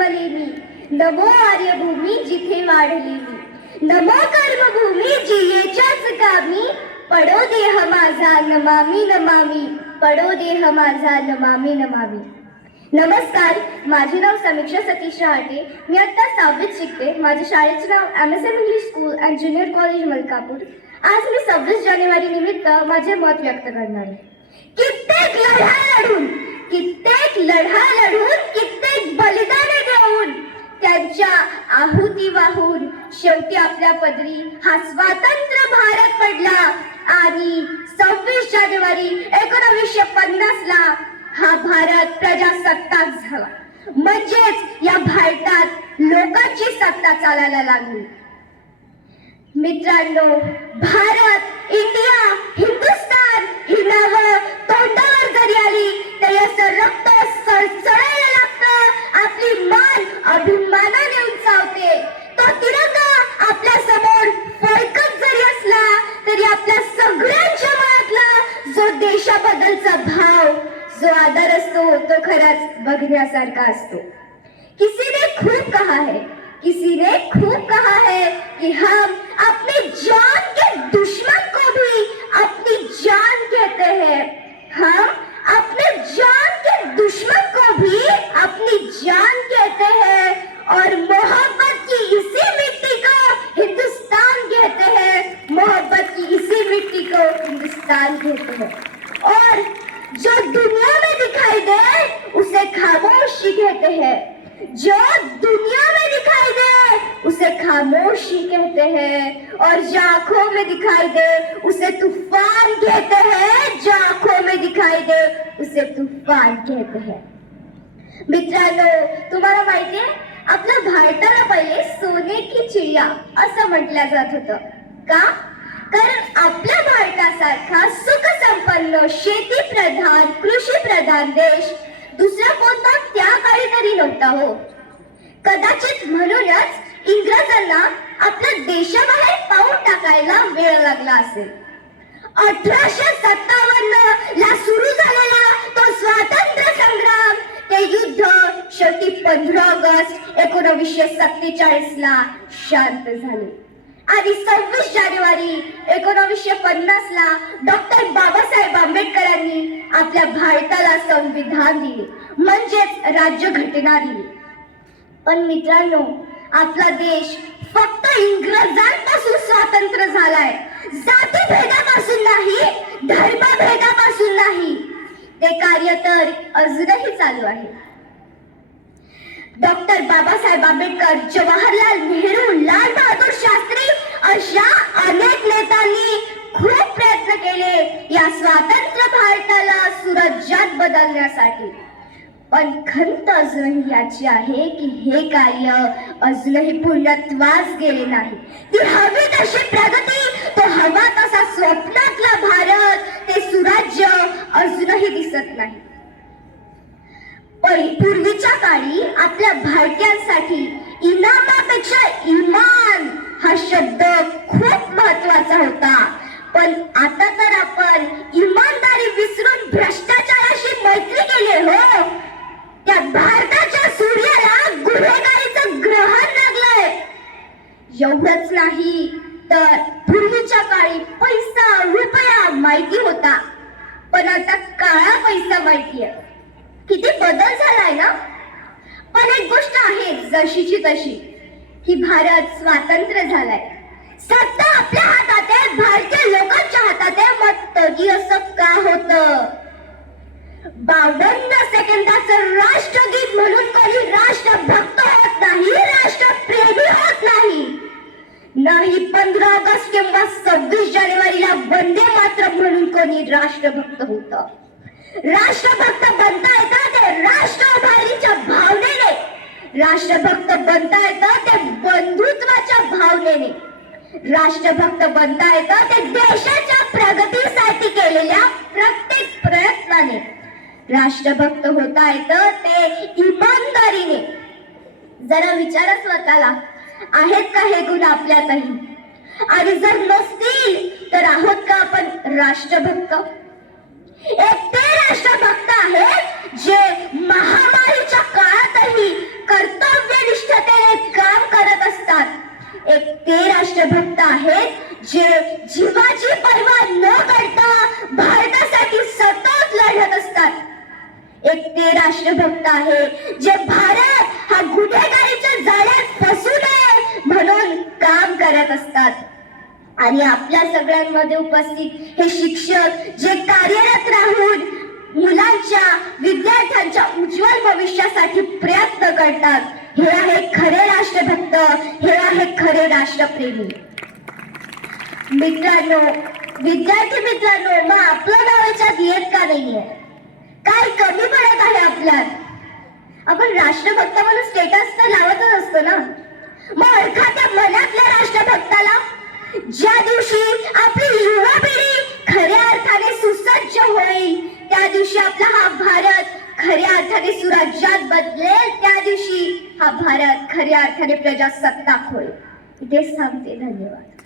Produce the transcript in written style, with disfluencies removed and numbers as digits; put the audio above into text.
जन्मले मी, नमो आर्यभूमी जिथे वाढली मी, नमो कर्मभूमी जियेच्याच कामी, पडो देह माझा नमामि नमामि, पडो देह माझा नमामि नमामि. नमस्कार, माझे नाव समीक्षा सतीश रहाटे. मी आता 6वीत शिकते. माझ्या शाळेचे नाव MSM English school and junior college Malkapur. आज मी 26 जानेवारी निमित्त माझे मत व्यक्त करणार आहे. कित्येक लढा लढून कित्येक बलिदाने देऊन त्यांच्या आहुती वाहून शेवटी आपल्या पदरी हा स्वतंत्र भारत पडला आणि 26 जानेवारी 1950 ला हा भारत प्रजासत्ताक झाला. म्हणजेच या भारतात लोकांची सत्ता चालायला लागली. मित्रांनो, भारत, इंडिया, हिंदुस्तान ही नावं तोंडावर जरी आली तरी असं रक्त सळसळायला लागतं. आपली मान अभिमानाने उंचावते. तो तिरंगा आपल्या समोर फडकत जरी असला तरी आपल्या सगळ्यांच्या मनातला जो देशाबद्दलचा भाव, जो आदर असतो तो खरंच बघण्यासारखा असतो. किसी ने खूब कहा है कि हम अपनी जान के दुश्मन को भी अपनी जान कहते हैं. हम अपने जान के दुश्मन को भी अपनी जान कहते हैं और मोहब्बत की इसी मिट्टी को हिंदुस्तान कहते हैं. मोहब्बत की इसी मिट्टी को हिंदुस्तान कहते हैं. और जो दुनिया में दिखाई दे उसे खामोशी कहते हैं. जो दुनिया में दिखाई दे उसे खामोशी कहते हैं. और जो आंखों में दिखाई दे उसे तूफान कहते हैं. जो आंखों में दिखाई दे उसे तूफान कहते हैं. मित्रांनो, तुम्हाला माहितीये आपल्या भारताला पहिले सोने की चिडिया असं म्हटलं जात होतं. का? कारण आपल्या भारतासारखा सुख संपन्न, शेती प्रधान, कृषी प्रधान देश दुसरा कोणता त्या काळी तरी नव्हता हो. कदाचित म्हणूनच इंग्रजांना आपल्या देशाबाहेर पाऊल टाकायला वेळ लागला असेल. 1857 ला सुरू झालेला तो स्वातंत्र्य संग्राम, ते युद्ध शेवटी 15 ऑगस्ट 1947 ला शांत झाले. आणि 26 जानेवारी 1950 ला डॉक्टर बाबासाहेब आंबेडकरांनी आपल्या भारताला संविधान दिले, म्हणजेच राज्यघटना दिली. पण मित्रांनो, आपला देश फक्त इंग्रजांपासून स्वतंत्र झालाय. जातीभेदापासून नाही, धर्मभेदापासून नाही. ते कार्य तर अजूनही चालू आहे. डॉक्टर बाबासाहेब आंबेडकर, जवाहरलाल नेहरू, लाल बहादूर शास्त्री अशा अनेक नेत्यांनी खूप प्रयत्न केले या स्वतंत्र भारताला सुरज्यात बदलण्यासाठी. पण खंत अजूनही याची आहे की हे कार्य अजूनही पूर्णत्वास गेले नाही. ती हवी तशी प्रगती, तो हवा तसा स्वप्नातला भारत, ते सुराज्य अजूनही दिसत नाही. पूर्वीच्या काळी आपल्या भारतीयांसाठी इनामापेक्षा इमान हा शब्द खूप महत्वाचा होता. पण आता तर आपण इमानदारी विसरून भ्रष्टाचाराशी मैत्री केली हो. त्या भारताच्या सूर्याला गुन्हेगारीचं ग्रहण लागलंय. एवढंच नाही तर पूर्वीच्या काळी पैसा, रुपया माहिती होता, पण आता काळा पैसा माहितीये. किती बदल झालाय ना. पण एक गोष्ट आहे जशीची तशी, की भारत स्वातंत्र्य झालाय. सत्ता आपल्या हातात आहे, भारतीय लोकांच्या हातात आहे. मग तरी असं का होतं? 52 सेकंदाचं राष्ट्रगीत म्हणून कोणी राष्ट्रभक्त होत नाही, राष्ट्रप्रेमी होत नाही. नाही 15 ऑगस्ट किंवा 26 जानेवारीला वंदे मातरम म्हणून कोणी राष्ट्रभक्त होतं. राष्ट्रभक्त बनता येतं ते राष्ट्र उभारणीच्या भावनेने. राष्ट्रभक्त बनता येतं ते बंधुत्वाच्या भावनेने. राष्ट्रभक्त बनता येतं ते देशाच्या प्रगतीसाठी केलेल्या प्रत्येक प्रयत्नाने. राष्ट्रभक्त होता येतं ते इमानदारीने. जरा विचारा स्वतःला, आहेत का हे गुण आपल्यातही? आणि जर नसतील तर आहोत का आपण राष्ट्रभक्त? एक ते राष्ट्रभक्त आहेत जे महामारीच्या काळातही कर्तव्य आहे, जे भारत हा गुन्हेगारीच्या जाळ्यात फसू नये म्हणून काम करत असतात. आणि आपल्या सगळ्यांमध्ये उपस्थित हे शिक्षक जे कार्यरत राहून मुलांच्या विद्यार्थ्यांच्या उज्ज्वल भविष्यासाठी प्रयत्न करतात, हे आहे खरे राष्ट्रभक्त, हे आहे खरे राष्ट्रप्रेमी. मित्रांनो, विद्यार्थी मित्रांनो, मग आपलं नाव याच्यात येत का नाहीये? काय कमी पडत आहे आपल्यात? आपण राष्ट्रभक्त म्हणून स्टेटस तर लावतच असतो ना. मग एखाद्या मनातल्या राष्ट्रभक्ताला ज्या दिवशी आपली युवा पिढी खऱ्या अर्थाने सुसज्ज होईल, त्या दिवशी आपला हा भारत खऱ्या अर्थाने सुराज्यात बदलेल, त्या दिवशी हा भारत खऱ्या अर्थाने प्रजासत्ताक होईल. इथेच थांबते. धन्यवाद.